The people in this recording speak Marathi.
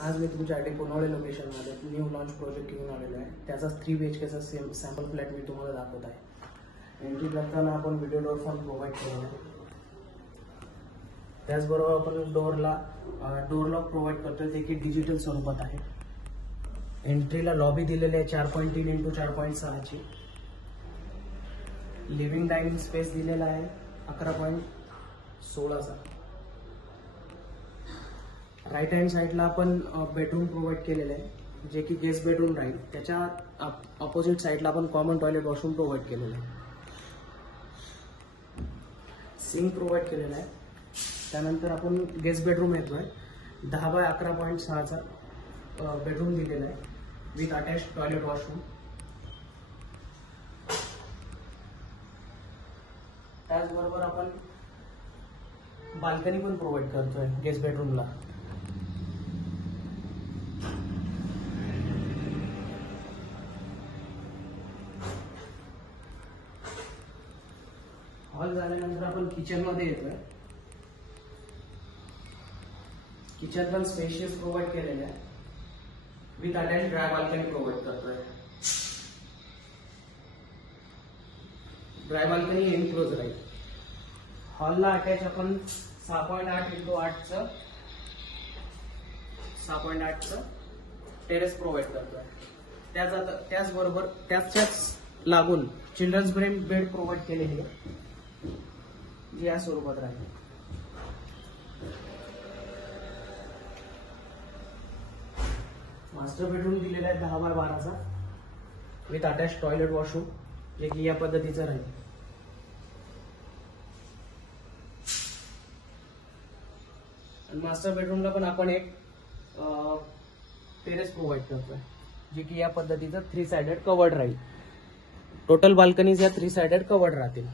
आज मी तुमच्यासाठी पुनवळे लोकेशनमध्ये न्यू लॉन्च प्रोजेक्ट घेऊन आलेलो आहे. त्याचा 3 BHKचा सॅम्पल फ्लॅट मी तुम्हाला दाखवत आहे. एंट्री करताना आपण व्हिडिओ डोर पण प्रोव्हाइड केलेला आहे. त्याचबरोबर आपण डोर लॉक प्रोव्हाइड करतोय, जे की डिजिटल स्वरूपात आहे. एंट्रीला लॉबी दिलेली आहे 4.3 × 4.6ची. लिव्हिंग डायनिंग स्पेस दिलेला आहे 11.16चा. राईट हँड साईडला आपण बेडरूम प्रोव्हाइड केलेलं आहे, जे की गेस्ट बेडरूम राहील. त्याच्या ऑपोजिट साईडला आपण कॉमन टॉयलेट वॉशरूम प्रोव्हाइड केलेलं आहे. सिंक प्रोव्हाइड केलेला आहे. त्यानंतर आपण गेस्ट बेडरूम येतोय 10/11.6चा बेडरूम दिलेला आहे विथ अटॅच टॉयलेट वॉशरूम. त्याचबरोबर आपण बाल्कनी पण प्रोव्हाइड करतोय गेस्ट बेडरूमला. हॉल झाल्यानंतर आपण किचन मध्ये येतोय. किचन पण स्पेशियस प्रोव्हाइड केलेलं आहे with attach dry balcony provide करतोय. ड्राय बाल्कनी एनक्लोज राहील. हॉलला अटॅच आपण 6.8 × 6.8चं टेरेस प्रोव्हाइड करतोय. त्याचबरोबर त्याच्याच लागून चिल्ड्रन्स बेड प्रोव्हाइड केलेली आहे, जी या स्वरूपात राहील. मास्टर बेडरूम दिलेला आहे 10/12चा विथ अटॅच टॉयलेट वॉशरूम, जे की या पद्धतीचं राहील. मास्टर बेडरूमला पण आपण एक टेरेस प्रोव्हाइड करतोय, जे की या पद्धतीचं 3 साइडेड कवर्ड राहील. टोटल बाल्कनीज या 3 साइडेड कवर्ड राहतील.